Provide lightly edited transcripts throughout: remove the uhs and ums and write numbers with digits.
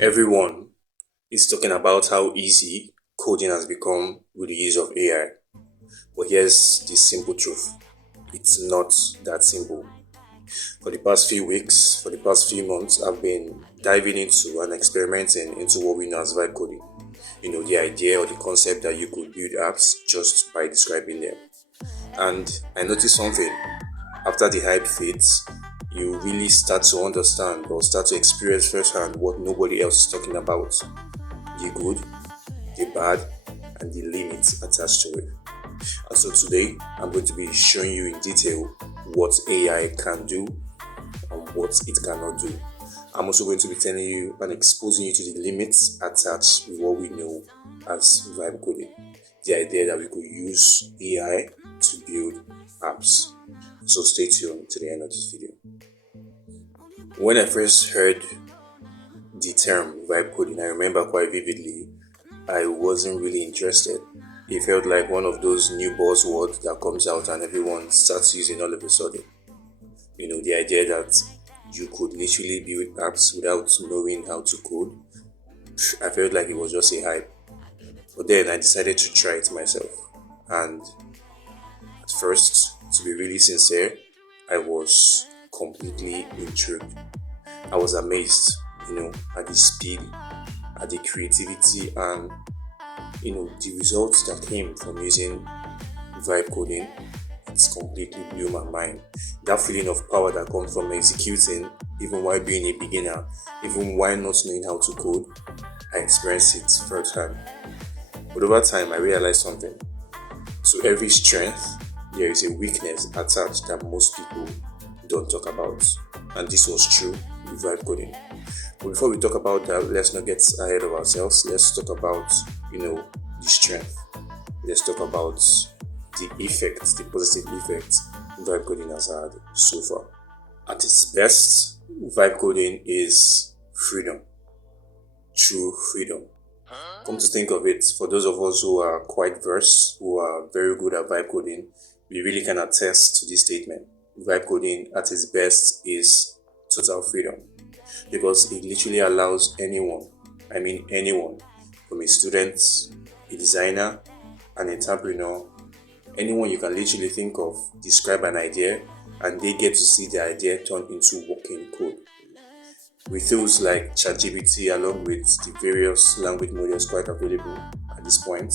Everyone is talking about how easy coding has become with the use of AI. But here's the simple truth, it's not that simple. For the past few weeks, for the past few months, I've been diving into and experimenting into what we know as vibe coding. The idea or the concept that you could build apps just by describing them. And I noticed something. After the hype fades, you really start to understand or start to experience firsthand what nobody else is talking about: the good, the bad, and the limits attached to it. And so today, I'm going to be showing you in detail what AI can do and what it cannot do. I'm also going to be telling you and exposing you to the limits attached with what we know as vibe coding. The idea that we could use AI to build apps. So stay tuned to the end of this video. When I first heard the term vibe coding, I remember quite vividly, I wasn't really interested. It felt like one of those new buzzwords that comes out and everyone starts using all of a sudden. The idea that you could literally build apps without knowing how to code. I felt like it was just a hype. But then I decided to try it myself. And at first, to be really sincere, I was completely intrigued. I was amazed, at the speed, at the creativity, and the results that came from using vibe coding. It's completely blew my mind. That feeling of power that comes from executing, even while being a beginner, even while not knowing how to code, I experienced it firsthand. But over time, I realized something. To every strength, there is a weakness attached that most people don't talk about. And this was true with vibe coding. But before we talk about that, let's not get ahead of ourselves. Let's talk about, the strength. Let's talk about the effects, the positive effects vibe coding has had so far. At its best, vibe coding is freedom. True freedom. Come to think of it, for those of us who are quite versed, who are very good at vibe coding, we really can attest to this statement. Vibe coding at its best is total freedom, because it literally allows anyone, from a student, a designer, an entrepreneur, anyone you can literally think of, describe an idea, and they get to see the idea turned into working code. With tools like ChatGPT, along with the various language models quite available at this point,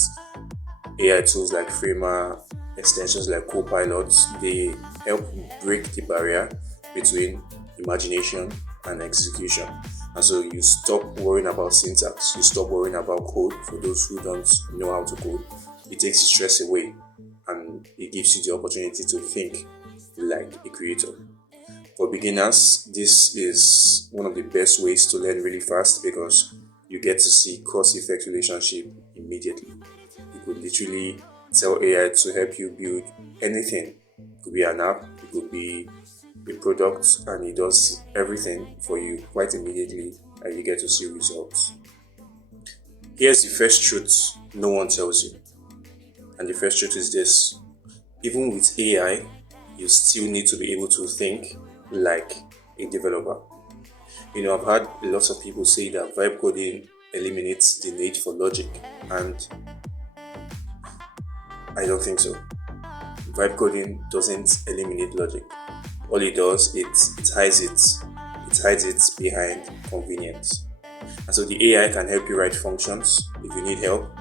AI tools like Framer, extensions like Copilot, they help break the barrier between imagination and execution. And so you stop worrying about syntax, you stop worrying about code. For those who don't know how to code, it takes the stress away and it gives you the opportunity to think like a creator. For beginners, this is one of the best ways to learn really fast, because you get to see cause-effect relationship immediately. You could literally tell AI to help you build anything. It could be an app, it could be a product, and it does everything for you quite immediately, and you get to see results. Here's the first truth no one tells you. And the first truth is this: even with AI, you still need to be able to think like a developer. I've heard lots of people say that vibe coding eliminates the need for logic, and I don't think so. Vibe coding doesn't eliminate logic. All it does, it hides it behind convenience. And so the AI can help you write functions if you need help.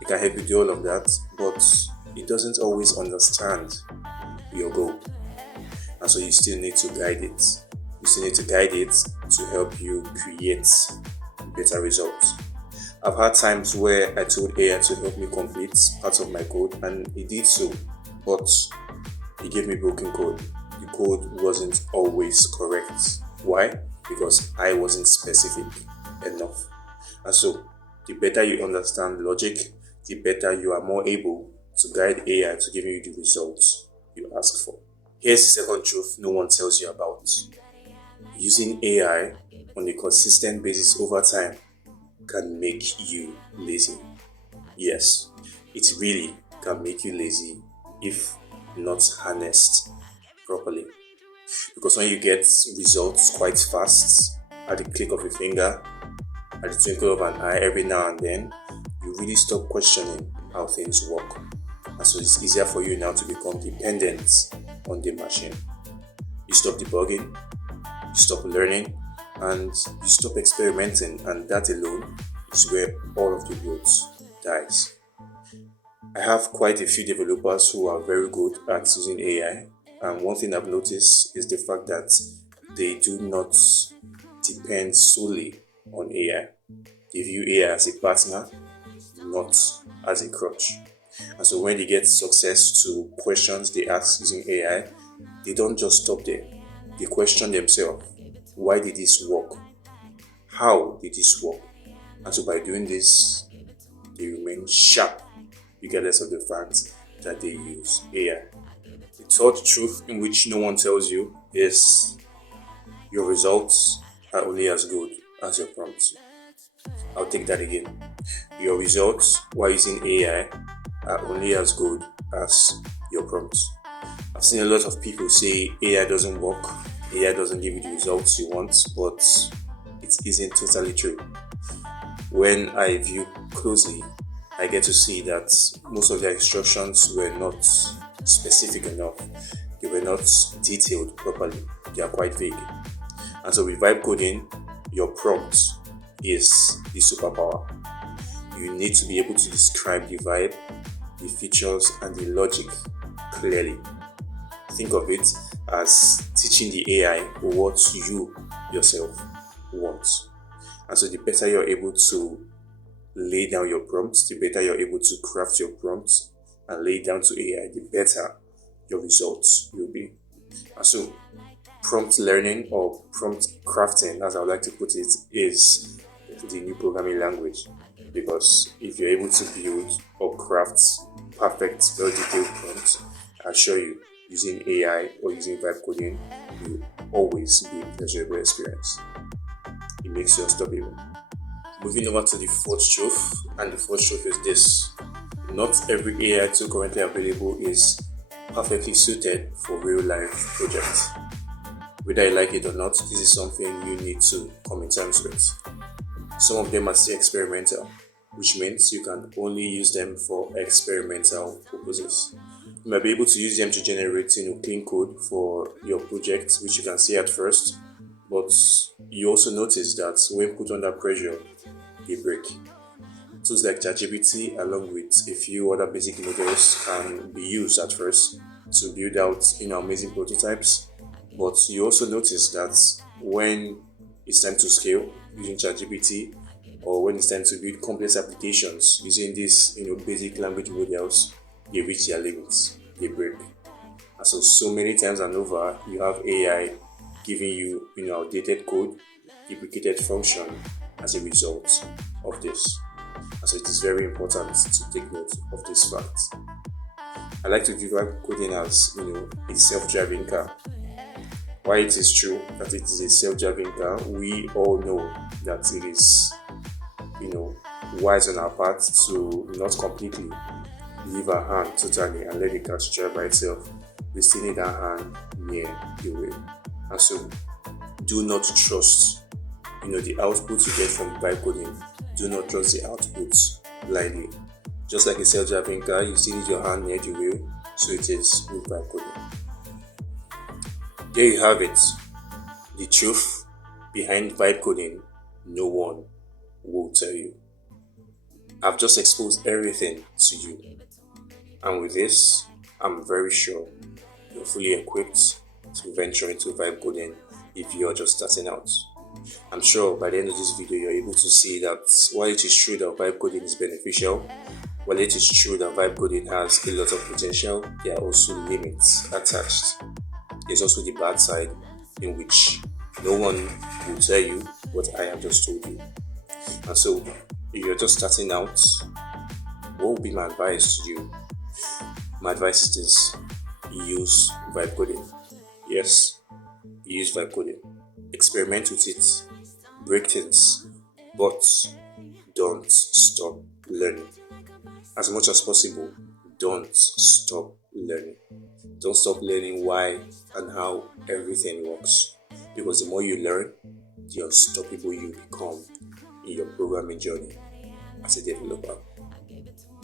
It can help you do all of that, but it doesn't always understand your goal. And so you still need to guide it. You still need to guide it to help you create better results. I've had times where I told AI to help me complete parts of my code, and it did so, but it gave me broken code. The code wasn't always correct. Why? Because I wasn't specific enough. And so the better you understand logic, the better you are more able to guide AI to give you the results you ask for. Here's the second truth no one tells you about. Using AI on a consistent basis over time can make you lazy. Yes, it really can make you lazy if not harnessed properly. Because when you get results quite fast at the click of a finger, at the twinkle of an eye every now and then, you really stop questioning how things work. And so it's easier for you now to become dependent on the machine. You stop debugging, you stop learning, and you stop experimenting, and that alone is where all of the growth dies. I have quite a few developers who are very good at using AI, and one thing I've noticed is the fact that they do not depend solely on AI. They view AI as a partner, not as a crutch. And so when they get success to questions they ask using AI, they don't just stop there. They question themselves. Why did this work? How did this work? And so by doing this, they remain sharp, regardless of the fact that they use AI. The third truth in which no one tells you is your results are only as good as your prompts. I'll take that again. Your results while using AI are only as good as your prompts. I've seen a lot of people say AI doesn't work, AI doesn't give you the results you want, but it isn't totally true. When I view closely, I get to see that most of their instructions were not specific enough. They were not detailed properly. They are quite vague. And so with vibe coding, your prompt is the superpower. You need to be able to describe the vibe, the features, and the logic clearly. Think of it as teaching the AI what you yourself want. And so the better you're able to lay down your prompts, the better you're able to craft your prompts and lay it down to AI, the better your results will be. And so prompt learning, or prompt crafting, as I would like to put it, is the new programming language. Because if you're able to build or craft perfect, well-detailed prompts, I assure you, using AI or using vibe coding will always be a pleasurable experience. It makes you unstoppable. Moving over to the fourth truth, and the fourth truth is this: not every AI tool currently available is perfectly suited for real-life projects. Whether you like it or not, this is something you need to come in terms with. Some of them are still experimental, which means you can only use them for experimental purposes. You might be able to use them to generate clean code for your project, which you can see at first, but you also notice that when put under pressure, they break. Tools like ChatGPT, along with a few other basic models, can be used at first to build out amazing prototypes, but you also notice that when it's time to scale using ChatGPT, or when it's time to build complex applications using these basic language models, they reach their limits, they break. And so many times and over, you have AI giving you outdated code, duplicated function as a result of this. And so it is very important to take note of this fact. I like to view coding as a self-driving car. While it is true that it is a self-driving car, we all know that it is wise on our part to not completely leave our hand totally and let the car drive by itself. We still need our hand near the wheel. And so do not trust the output you get from vibe coding. Do not trust the output blindly. Just like a self-driving car, you still need your hand near the wheel. So it is with vibe coding. There you have it. The truth behind vibe coding, no one will tell you. I've just exposed everything to you. And with this, I'm very sure you're fully equipped to venture into vibe coding if you're just starting out. I'm sure by the end of this video, you're able to see that while it is true that vibe coding is beneficial, while it is true that vibe coding has a lot of potential, there are also limits attached. There's also the bad side, in which no one will tell you what I have just told you. And so, if you're just starting out, what would be my advice to you? My advice is this: use vibe coding. Yes, use vibe coding. Experiment with it, break things, but don't stop learning. As much as possible, don't stop learning. Don't stop learning why and how everything works. Because the more you learn, the unstoppable you become. in your programming journey as a developer.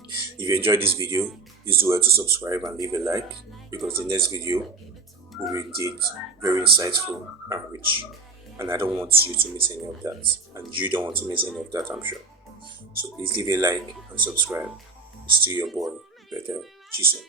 If you enjoyed this video, please do well to subscribe and leave a like, because the next video will be indeed very insightful and rich, and I don't want you to miss any of that, and you don't want to miss any of that, I'm sure. So please leave a like and subscribe. It's still your boy, Bethel Chisom.